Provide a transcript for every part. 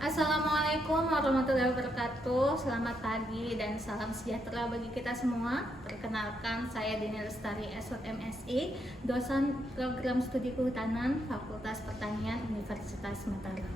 Assalamualaikum warahmatullahi wabarakatuh. Selamat pagi dan salam sejahtera bagi kita semua. Perkenalkan, saya Dini Lestari SHMSI, dosen program studi kehutanan Fakultas Pertanian Universitas Mataram.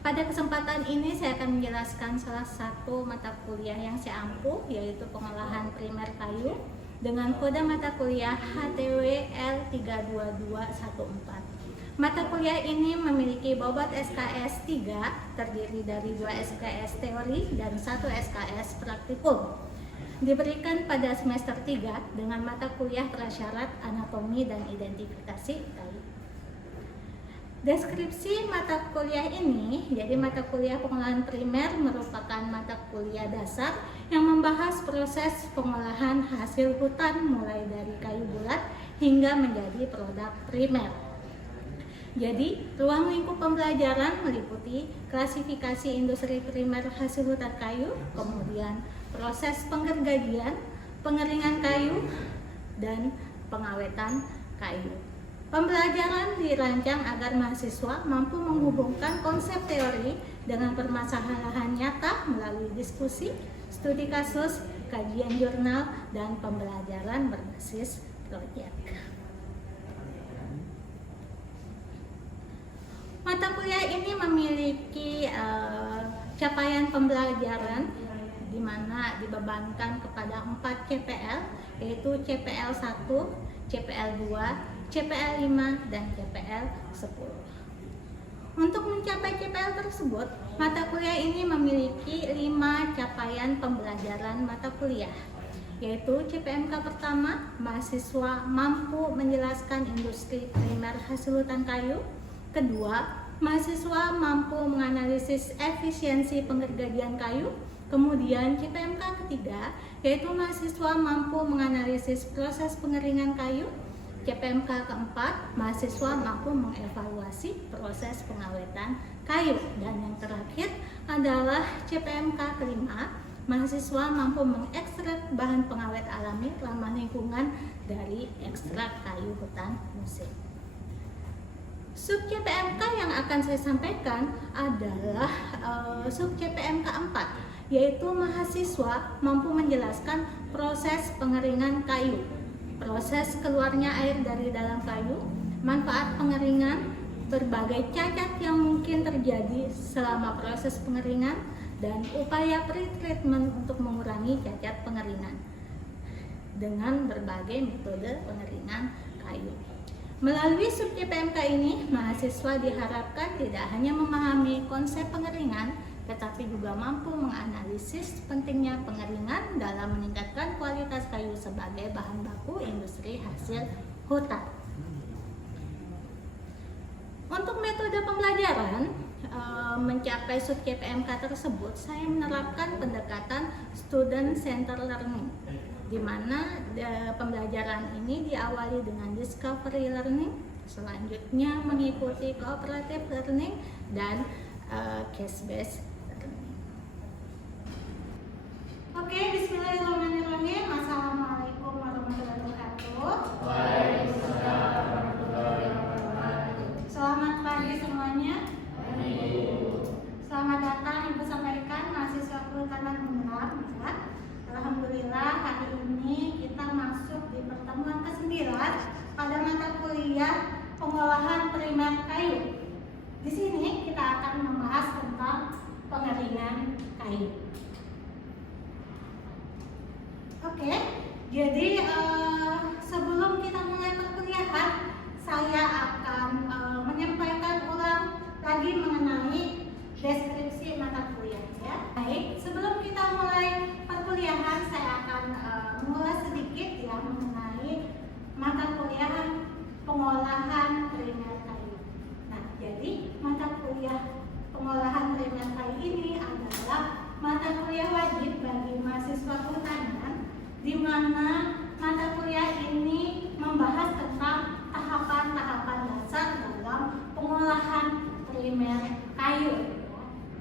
Pada kesempatan ini saya akan menjelaskan salah satu mata kuliah yang saya ampuh, yaitu pengolahan primer kayu dengan kode mata kuliah HTW L32214. Mata kuliah ini memiliki bobot SKS 3, terdiri dari 2 SKS teori dan 1 SKS praktikum. Diberikan pada semester 3 dengan mata kuliah prasyarat anatomi dan identifikasi kayu. Deskripsi mata kuliah ini, jadi mata kuliah pengolahan primer merupakan mata kuliah dasar yang membahas proses pengolahan hasil hutan mulai dari kayu bulat hingga menjadi produk primer. Jadi, ruang lingkup pembelajaran meliputi klasifikasi industri primer hasil hutan kayu, kemudian proses penggergajian, pengeringan kayu, dan pengawetan kayu. Pembelajaran dirancang agar mahasiswa mampu menghubungkan konsep teori dengan permasalahan nyata melalui diskusi, studi kasus, kajian jurnal, dan pembelajaran berbasis proyek. Mata kuliah ini memiliki capaian pembelajaran di mana dibebankan kepada 4 CPL, yaitu CPL 1, CPL 2, CPL 5, dan CPL 10. Untuk mencapai CPL tersebut, mata kuliah ini memiliki 5 capaian pembelajaran mata kuliah, yaitu CPMK pertama, mahasiswa mampu menjelaskan industri primer hasil hutan kayu. Kedua, mahasiswa mampu menganalisis efisiensi penggergajian kayu. Kemudian CPMK ketiga, yaitu mahasiswa mampu menganalisis proses pengeringan kayu. CPMK keempat, mahasiswa mampu mengevaluasi proses pengawetan kayu. Dan yang terakhir adalah CPMK kelima, mahasiswa mampu mengekstrak bahan pengawet alami ramah lingkungan dari ekstrak kayu hutan musim. Sub CPMK yang akan saya sampaikan adalah sub CPMK 4, yaitu mahasiswa mampu menjelaskan proses pengeringan kayu, proses keluarnya air dari dalam kayu, manfaat pengeringan, berbagai cacat yang mungkin terjadi selama proses pengeringan, dan upaya pre-treatment untuk mengurangi cacat pengeringan dengan berbagai metode pengeringan kayu. Melalui sub CPMK ini, mahasiswa diharapkan tidak hanya memahami konsep pengeringan, tetapi juga mampu menganalisis pentingnya pengeringan dalam meningkatkan kualitas kayu sebagai bahan baku industri hasil hutan. Untuk metode pembelajaran mencapai sub CPMK tersebut, saya menerapkan pendekatan student center learning, di mana pembelajaran ini diawali dengan discovery learning, selanjutnya mengikuti cooperative learning, dan case based learning. Oke, bismillahirrahmanirrahim. Assalamualaikum warahmatullahi wabarakatuh. Waalaikumsalam warahmatullahi wabarakatuh. Selamat pagi semuanya. Selamat datang Ibu sampaikan mahasiswa kehutanan Unhar. Alhamdulillah, hari ini kita masuk di pertemuan ke-9 pada mata kuliah pengolahan primer kayu. Di sini kita akan membahas tentang pengeringan kayu. Oke, jadi sebelum kita mulai perkuliahan, saya akan menyampaikan ulang lagi mengenai deskripsi mata kuliah, ya. Baik, sebelum kita mulai perkuliahan, saya akan mengulas sedikit ya mengenai mata kuliah pengolahan primer kayu. Nah, jadi mata kuliah pengolahan primer kayu ini adalah mata kuliah wajib bagi mahasiswa kehutanan, di mana mata kuliah ini membahas tentang tahapan-tahapan dasar dalam pengolahan primer kayu.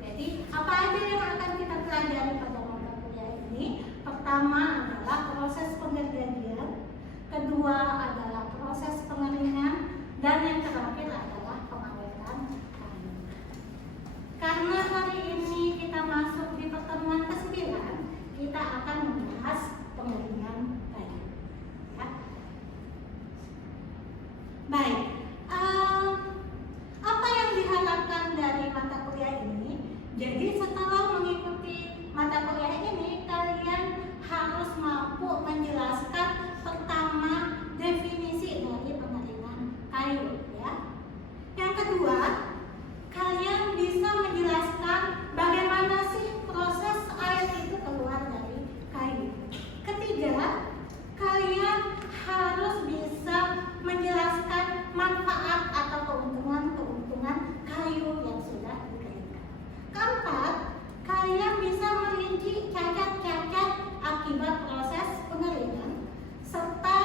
Jadi, apa aja yang akan kita pelajari pada mata kuliah ini? Pertama adalah proses penggergajian, kedua adalah proses pengeringan, dan yang terakhir adalah pengawetan kayu. Karena keuntungan-keuntungan kayu yang sudah dikeringkan. Keempat, kalian bisa merinci cacat-cacat akibat proses pengeringan serta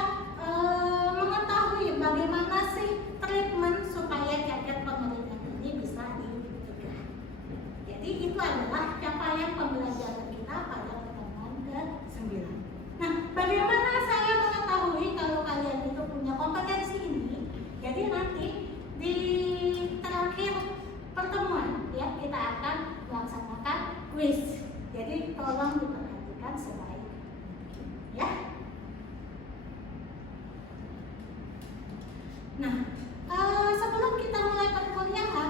mengetahui bagaimana sih treatment supaya cacat pengeringan ini bisa dicegah. Jadi itu adalah capaian pembelajaran kita pada pertemuan ke-9. Nah, bagaimana saya mengetahui kalau kalian itu punya kompetensi ini? Jadi nanti di terakhir pertemuan ya kita akan melaksanakan quiz. Jadi tolong diperhatikan sebaik ya. Nah, sebelum kita mulai perkuliahan,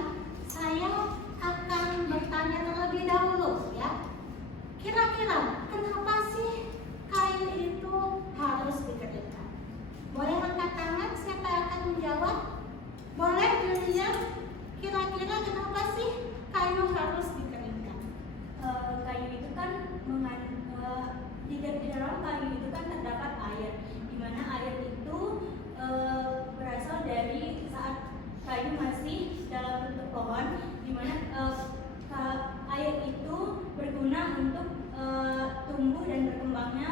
saya akan bertanya terlebih dahulu ya. Kira-kira kenapa sih kayu itu harus dikeringkan? Boleh angkat tangan siapa yang akan menjawab? Boleh Julia? Kira-kira kenapa sih kayu harus dikeringkan? Kayu itu kan di dalam kayu itu kan terdapat air, di mana air itu berasal dari saat kayu masih dalam bentuk pohon, di mana air itu berguna untuk tumbuh dan berkembangnya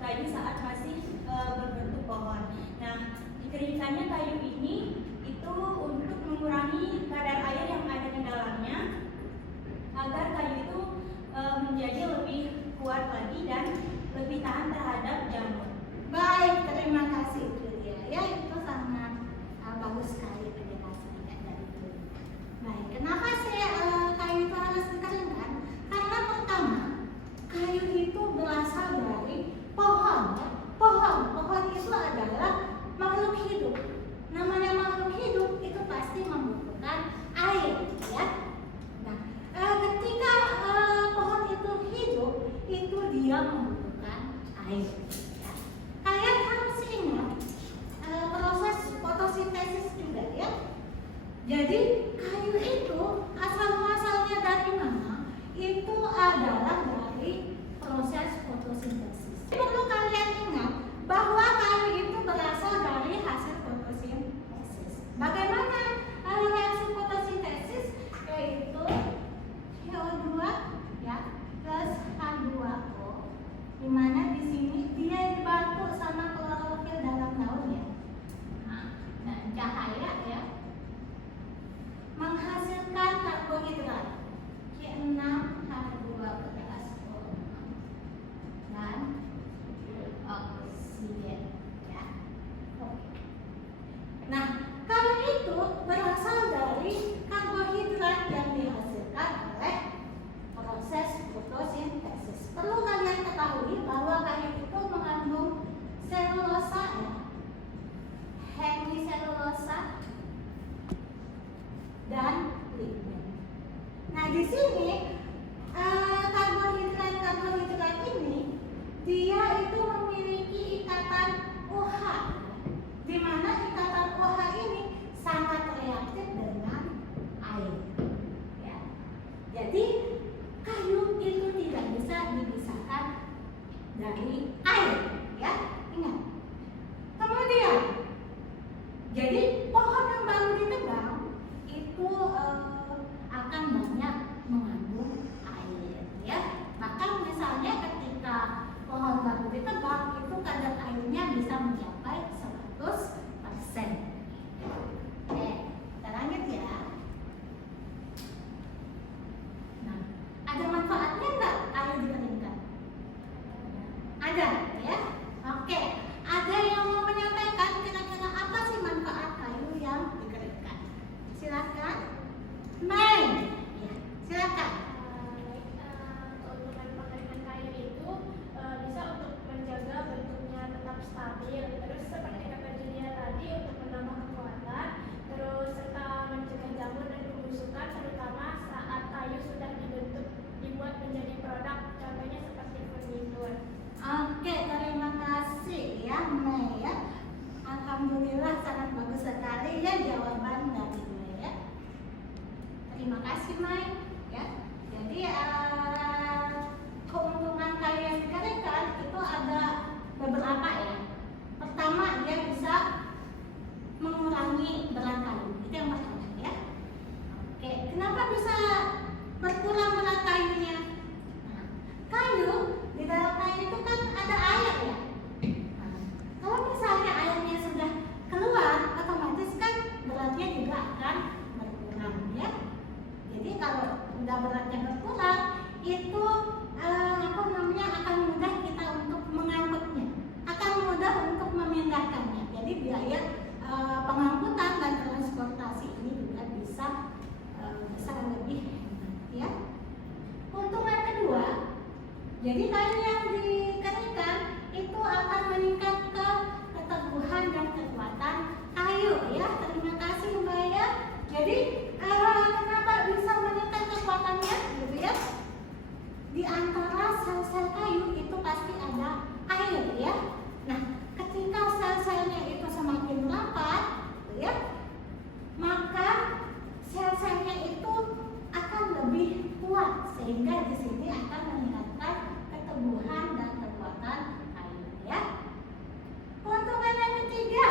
kayu saat masih berbentuk pohon. Nah, dikeringkannya kayu ini itu untuk mengurangi kadar air yang ada di dalamnya agar kayu itu menjadi lebih kuat lagi dan lebih tahan terhadap jamur. Baik, terima kasih Julia. Ya, itu sangat bagus sekali penjelasannya dari Julia. Baik, kenapa sih kayu itu harus dikeringkan? Karena pertama, kayu itu berasal dari pohon. Pohon itu adalah makhluk hidup. Namanya makhluk hidup itu pasti membutuhkan air, ya. Nah, ketika pohon itu hidup, itu dia membutuhkan air. Ya. Kalian harus ingat proses fotosintesis juga ya. Jadi kayu itu asal-muasalnya dari mana? Itu adalah dari proses fotosintesis. Perlu kalian ingat bahwa kayu itu berasal dari hasil fotosintesis. Bagaimana reaksi fotosintesis? Yaitu CO2 ya plus H2O, di mana di sini dia dibantu sama klorofil dalam daun ya. Nah, cahaya ya menghasilkan karbohidrat C6H12O dan oksigen ya. Nah, kayu itu berasal dari karbohidrat yang dihasilkan oleh proses fotosintesis. Perlu kalian ketahui bahwa kayu itu mengandung selulosa ya, hemiselulosa dan lignin. Nah, di sini karbohidrat ini dia itu memiliki ikatan OH, di mana ikatan OH ini sangat reaktif dengan air. Ya. Jadi kayu itu tidak bisa dipisahkan dari air, ya ingat. Kemudian, jadi pohon yang baru ditebang itu akan banyak mengandung Jadi kenapa bisa meningkat kekuatannya gitu ya? Di antara sel-sel kayu itu pasti ada air ya. Nah, ketika sel-selnya itu semakin rapat gitu ya, maka sel-selnya itu akan lebih kuat sehingga di sini akan meningkatkan keteguhan dan kekuatan kayu ya. Keuntungan yang ketiga,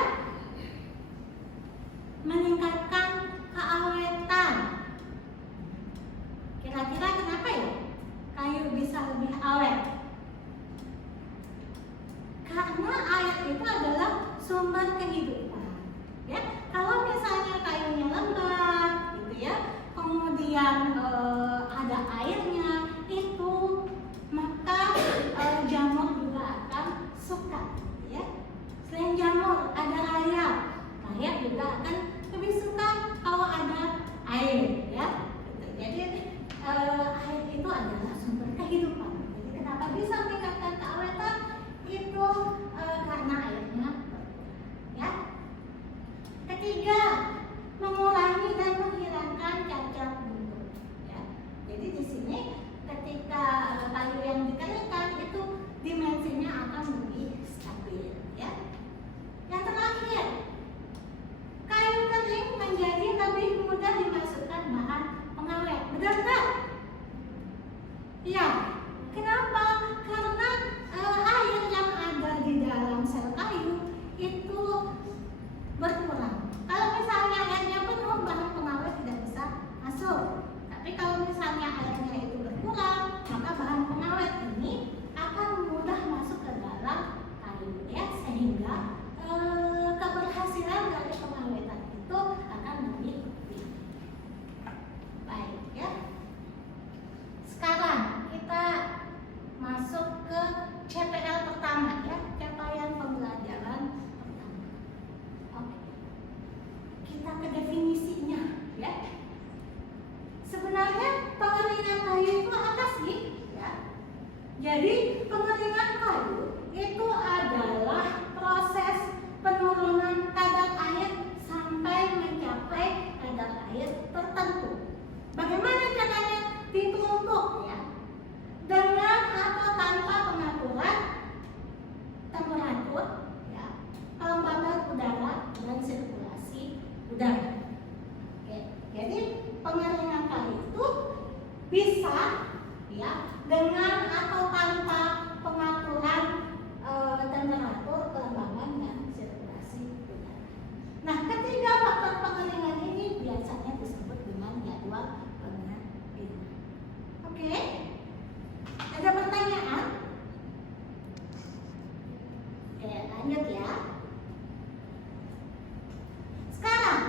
meningkatkan keawetan. Kira-kira kenapa ya kayu bisa lebih awet? Karena air itu adalah sumber kehidupan. Ya, kalau misalnya kayunya lembab, gitu ya, kemudian ada airnya itu, maka jamur juga akan suka. Ya, selain jamur ada rayap, rayap juga akan lebih suka kalau ada air. Ya, gitu. Jadi air itu adalah sumber kehidupan. Jadi kenapa bisa meningkatkan keawetan? Itu karena airnya ya. Ketiga, mengurangi dan menghilangkan cacat bentuk ya. Jadi di sini ketika kayu yang dikeringkan itu dimensinya akan lebih stabil ya. Yang terakhir, kayu kering menjadi lebih mudah dimasukkan bahan pengawet. Benar nggak? Iya. Kenapa? Karena air yang ada di dalam sel kayu itu berkurang. Kalau misalnya airnya penuh, bahan pengawet tidak bisa masuk. Tapi kalau misalnya airnya itu berkurang, maka bahan pengawet ini akan mudah masuk ke dalam kayu ya, sehingga keberhasilan dari pengawetan itu akan lebih tinggi. Baik ya. Sekarang kita masuk ke CPL pertama ya, capaian pembelajaran pertama. Oke. Kita ke definisinya ya. Sebenarnya pengeringan kayu itu apa sih? Ya. Jadi pengeringan kayu itu adalah proses penurunan kadar air sampai mencapai kadar air tertentu. Bagaimana caranya ditumpuk ya? Dengan atau tanpa pengaturan temperatur ya, kelembaban udara dan sirkulasi udara. Oke. Jadi pengeringan kayu itu bisa ya dengan atau tanpa pengaturan temperatur, kelembaban dan sirkulasi udara. Nah, ketiga faktor pengeringan ini biasanya disebut dengan jadwal pengeringan. Oke. Ada pertanyaan? Oke, lanjut ya. Sekarang,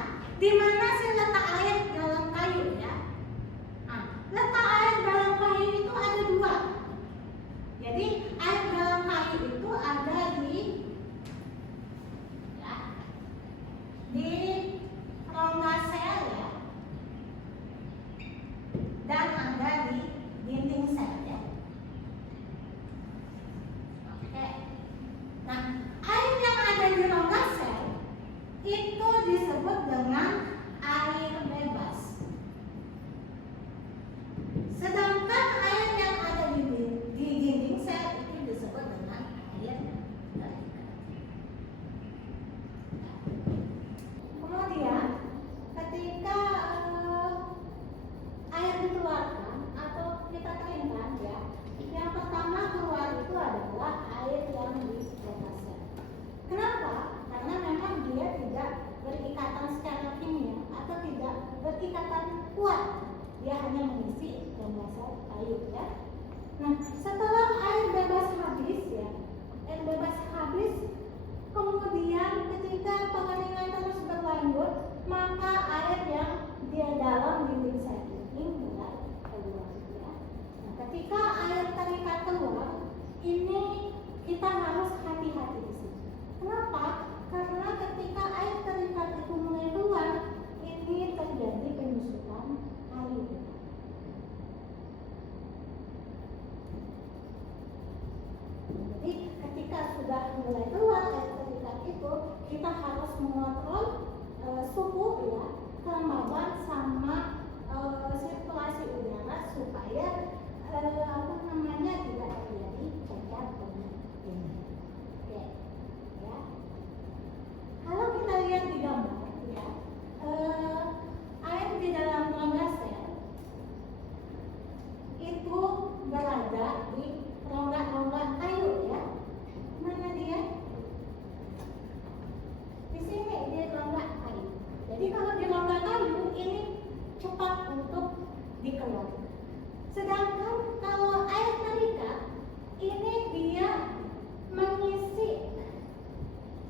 di mana sih letak air dalam kayu ya? Nah, letak air dalam kayu itu ada dua. Jadi air dalam kayu itu ada di ya, di rongga sel ya, dan ada di dinding sel ya. Oke. Nah, air yang ada di rongga sel itu disebut dengan air bebas. Sedangkan air yang ada di dinding sel itu disebut dengan air terikat. Kemudian ketika air dikeluarkan atau kita keringkan ya, yang pertama keluar itu adalah air yang di atas sel. Kenapa? Karena memang dia tidak berikatan secara kimia atau tidak berikatan kuat. Dia hanya mengisi rongga sel kayu ya. Nah, setelah air bebas habis ya, air bebas habis, kemudian ketika pengeringan terus berlanjut, maka air yang dia dalam dinding sel ini mulai keluar ya. Nah, ketika air terikat keluar, ini kita harus hati-hati di sini. Kenapa? Karena ketika air terikat itu mulai keluar, ini terjadi penyusutan kayu. Jadi ketika sudah mulai keluar air terikat itu, kita harus mengontrol suhu ya, kelembaban mengeluarkan. Sedangkan kalau air terikat ini dia mengisi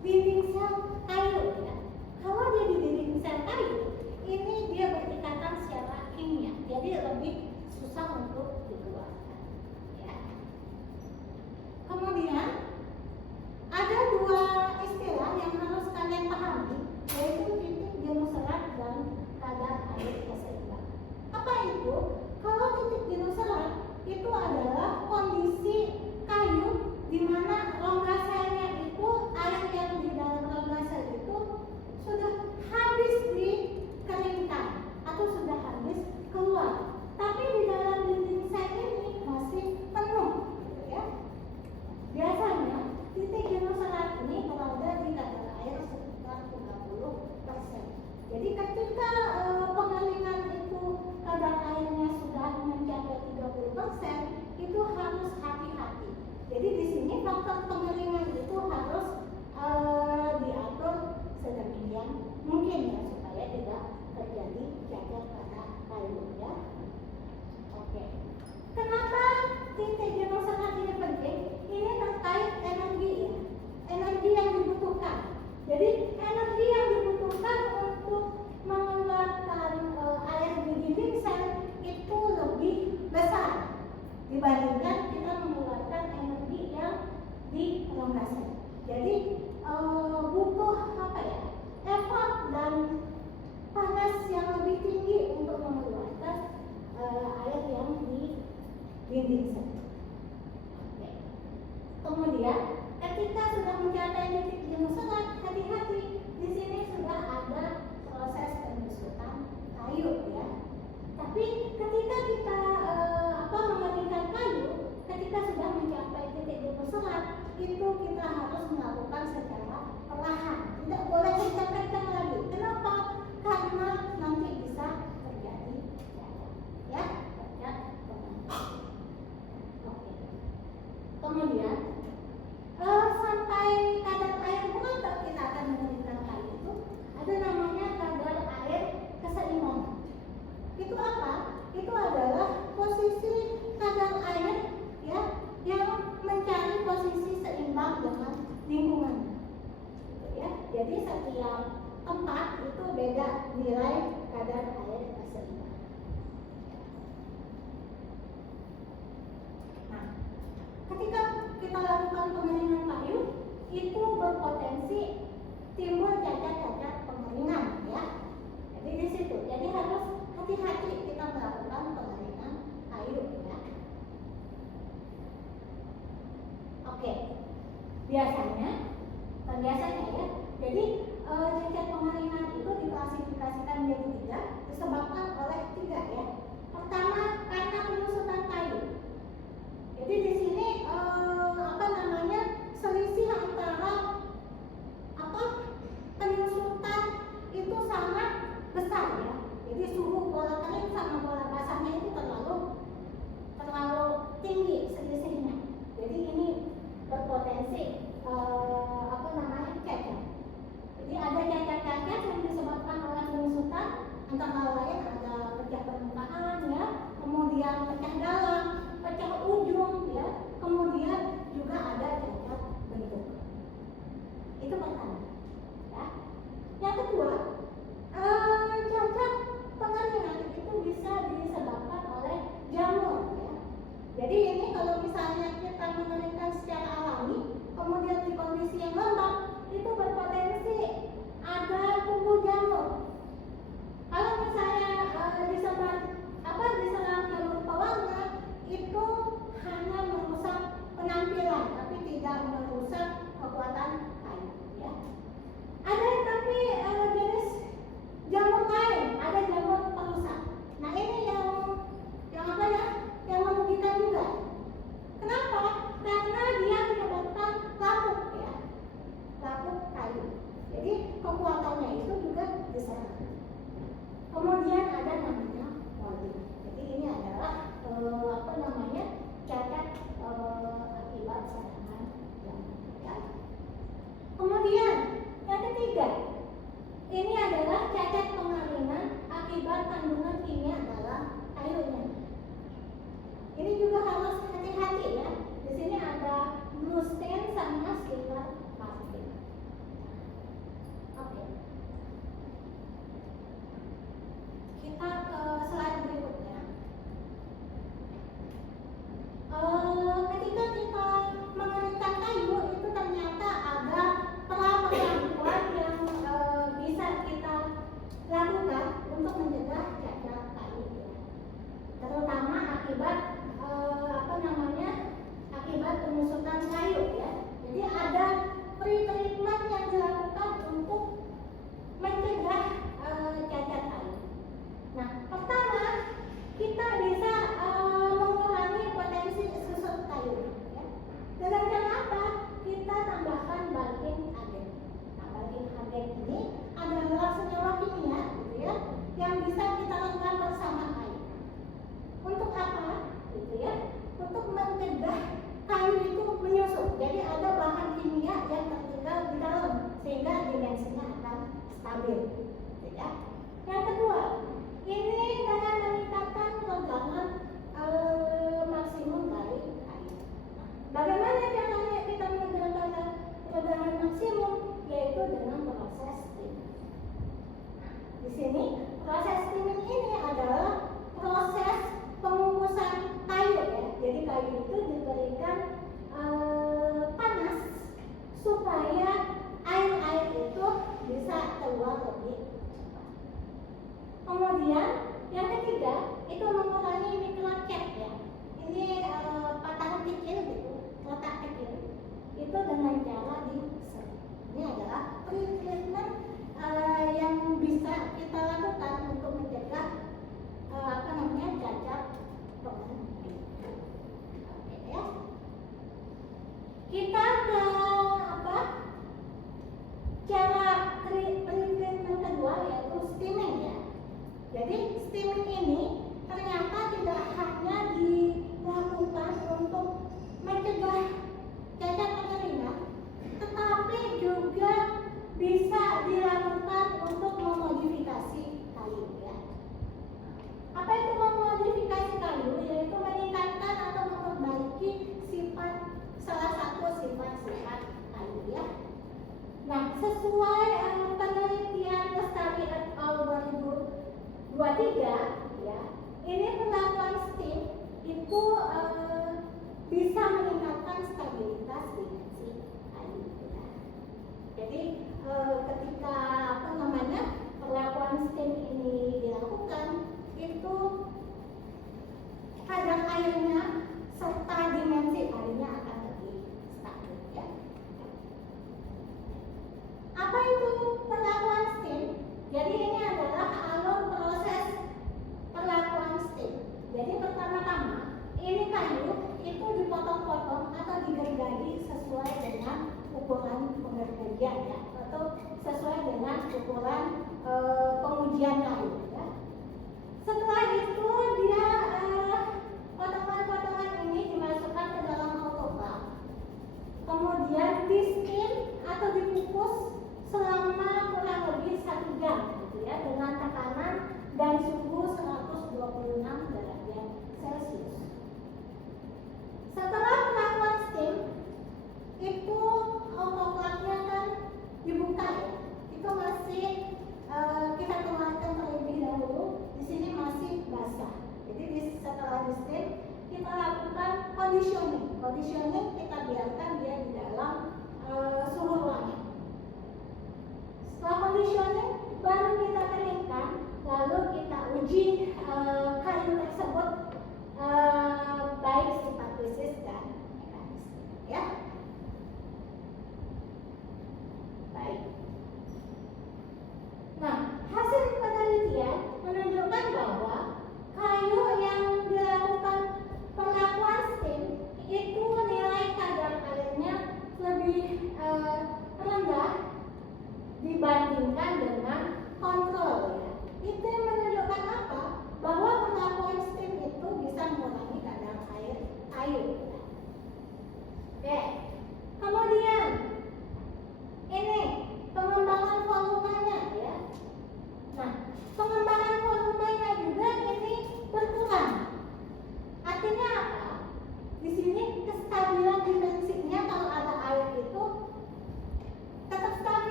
dinding sel kayu ya. Kalau dia di dinding sel kayu, ini dia berikatan secara kimia, jadi lebih susah untuk dikeluarkan. Ya. Kemudian ada dua istilah yang harus kalian pahami, yaitu titik jenuh serat dan kadar air keseimbangan. Apa itu? Kalau titik jenuh serat itu adalah kondisi kayu di mana rongga selnya itu, air yang di dalam rongga sel itu sudah habis dikeringkan atau sudah habis keluar, tapi di dalam dinding sel ini masih penuh, gitu ya. Biasanya titik jenuh serat ini berada di kadar air sekitar 30%. Jadi ketika pengeringan itu kadar airnya sudah mencapai 30%, itu harus hati-hati. Jadi di sini faktor pengeringan itu harus diatur sedemikian mungkin ya, supaya tidak terjadi cacat pada kayu ya. Oke. Kenapa titik jenuh serat ini penting? Ini terkait energi ya. Energi yang dibutuhkan. Jadi energi yang dibutuhkan untuk mengeluarkan air di dinding sel itu lebih besar dibandingkan kita mengeluarkan energi yang di rongga sel. Jadi butuh apa ya? Effort dan panas yang lebih tinggi untuk mengeluarkan air yang di dinding sel. Oke. Kemudian ketika sudah mencapai titik jenuh serat, hati-hati, di sini sudah ada proses penyusutan kayu ya. Tapi ketika kita mengeringkan kayu, ketika sudah mencapai titik jenuh serat, itu kita harus melakukan secara perlahan, tidak boleh kencang-kencang lagi. Kenapa? Karena nanti bisa terjadi cacat ya, cacat pengaruh. Oke. Kemudian sampai kadar air berapa kita akan mengeringkan kayu itu, ada namanya kadar air keseimbangan. Itu apa? Itu adalah posisi kadar air ya yang mencari posisi seimbang dengan lingkungannya. Gitu ya. Jadi setiap tempat itu beda nilai kadar air keseimbangan. Nah, ketika kita lakukan pengeringan kayu, itu berpotensi timbul cacat-cacat pengeringan ya. Jadi di situ. Jadi harus hati-hati kita melakukan pengeringan kayu ya. Oke. Biasanya ya. Jadi cacat pengeringan itu diklasifikasikan menjadi 3, disebabkan oleh 3 ya. Pertama, karena penyusutan kayu. Jadi di sini selisih antara penyusutan itu sangat besar ya. Jadi suhu bola kering sama bola basahnya itu terlalu tinggi selisihnya. Jadi ini berpotensi cacat. Jadi ada cacat-cacat yang disebabkan oleh penyusutan, antara lain ada pecah permukaan ya, kemudian pecah dalam, pecah ujung ya, kemudian juga ada cacat bentuk. Itu pertama ya. Yang kedua, cacat pengeringan itu bisa disebabkan oleh jamur ya. Jadi ini kalau misalnya kita mengeringkan secara alami, kemudian di kondisi yang lembab, itu berpotensi ada tumbuh jamur. Kalau misalnya diserang jamur pewarna, itu hanya merusak penampilan, tapi tidak merusak kekuatan kayu. Ya. Ada tapi jenis jamur lain, ada jamur perusak. Nah ini yang merugikan juga. Kenapa? Karena dia menyebabkan lapuk ya, lapuk kayu. Jadi kekuatannya itu juga diserang. Kemudian ada namanya molding. Jadi ini adalah cacat akibat serangan jamur. Ya. Kemudian yang ketiga, ini adalah cacat pengeringan akibat kandungan kimia dalam kayunya. Ini juga harus hati-hati ya. Di sini ada blue stain sama silver plastik. Oke. Kita ke slide berikutnya. Ketika kita mengerikkan kayu itu ternyata ada perlakuan yang bisa kita lakukan untuk mencegah cacat kayu, ya. Terutama akibat akibat penyusutan kayu, ya. Jadi ada pre-treatment yang dilakukan untuk mencegah cacat kayu. Nah, pertama kita bisa mengurangi potensi susut kayu, ya. Dengan cara apa? Kita tambahkan bulking agent. Nah, bulking agent ini adalah senyawa kimia, gitu ya, yang bisa kita lakukan bersama kayu. Untuk apa? Gitu ya. Untuk mencegah kayu itu menyusut. Jadi ada bahan kimia yang tertinggal di dalam sehingga dimensinya akan stabil, gitu ya. Yang kedua, ini dengan meningkatkan ketegangan maksimum dari kayu. Nah, bagaimana caranya kita meningkatkan ketegangan maksimum? Yaitu dengan proses steaming. Di sini proses steaming ini adalah proses pengukusan kayu, ya. Jadi kayu itu diberikan panas supaya air itu bisa keluar lebih cepat. Kemudian yang ketiga itu mengurangi microcap, ya. Ini patahan kecil gitu, kotak kecil itu dengan cara di-set. Ini adalah pre-treatment yang bisa kita lakukan untuk mencegah cacat penghenti. Oke, ya. Kita ke cara pre-treatment kedua, yaitu steaming, ya. Jadi steaming ini ternyata tidak hanya dilakukan untuk mencegah cacat pengeringan, tetapi juga bisa dilakukan untuk memodifikasi kayu, ya. Apa itu memodifikasi kayu? Yaitu meningkatkan atau memperbaiki salah satu sifat-sifat kayu, ya. Nah, sesuai penelitian Lestari et al. 2023, ya, ini perlakuan steam itu bisa meningkatkan stabilitas dimensi kayu, ya. Jadi ketika perlakuan steam ini dilakukan, itu kadar airnya serta dimensi kayunya akan lebih stabil, ya. Apa itu perlakuan steam? Jadi ini adalah alur proses perlakuan steam. Jadi pertama-tama ini kayu itu dipotong-potong atau digergaji sesuai dengan ukuran penggergajian, ya, atau sesuai dengan ukuran pengujian kayu, ya. Setelah itu dia potongan-potongan ini dimasukkan ke dalam autoclave, kemudian di steam atau dikukus selama kurang lebih 1 jam, gitu ya, dengan tekanan dan suhu 126 derajat Celcius. Setelah melakukan steam, itu autoclave-nya kan dibuka, ya. Itu masih kita keluarkan terlebih dahulu. Di sini masih basah. Jadi setelah di steam kita lakukan conditioning. Conditioning kita biarkan dia di dalam suhu ruangan. Setelah conditioning baru kita keringkan, lalu kita uji kayu tersebut baik sifat fisik dan mekanis, ya. Baik. Nah, hasil penelitian menunjukkan bahwa kayu yang dilakukan perlakuan steam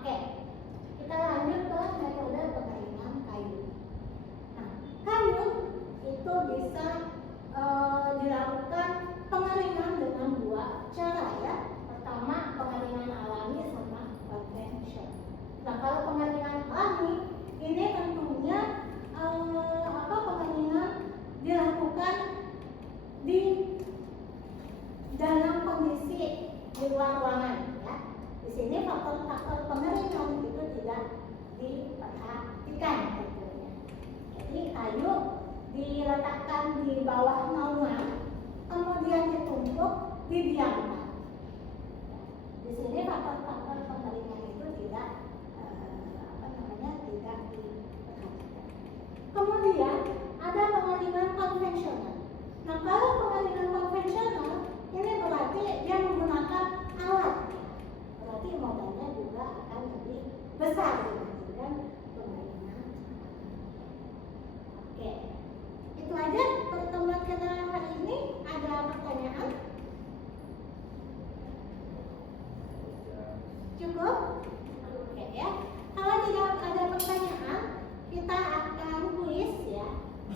Oke, kita lanjut ke metode pengeringan kayu. Nah, kayu itu bisa dilakukan pengeringan dengan dua cara ya. Pertama, pengeringan alami sama konvensional. Nah, kalau pengeringan alami ini tentunya pengeringan dilakukan di dalam kondisi di luar ruangan ya. Di sini faktor-faktor pengeringan itu tidak diperhatikan tentunya. Jadi kayu diletakkan di bawah naungan, kemudian ditumpuk, didiamkan. Di sini faktor-faktor pengeringan itu tidak tidak diperhatikan. Kemudian ada pengeringan konvensional. Nah, kalau pengeringan konvensional ini berarti dia menggunakan alat, berarti modalnya juga akan lebih besar dibandingkan pengeringan. Oke, itu aja pertemuan kita hari ini. Ada pertanyaan? Cukup? Oke ya. Kalau tidak ada pertanyaan, kita akan kuis ya.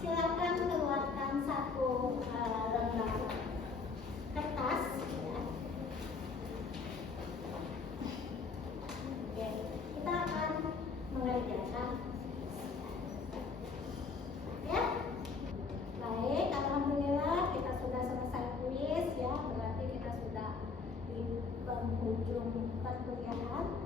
Silakan keluarkan satu lembar kertas ya. Oke, kita akan mengerjakan ya. Baik, alhamdulillah kita sudah selesai kuis ya. Berarti kita sudah di penghujung perkuliahan.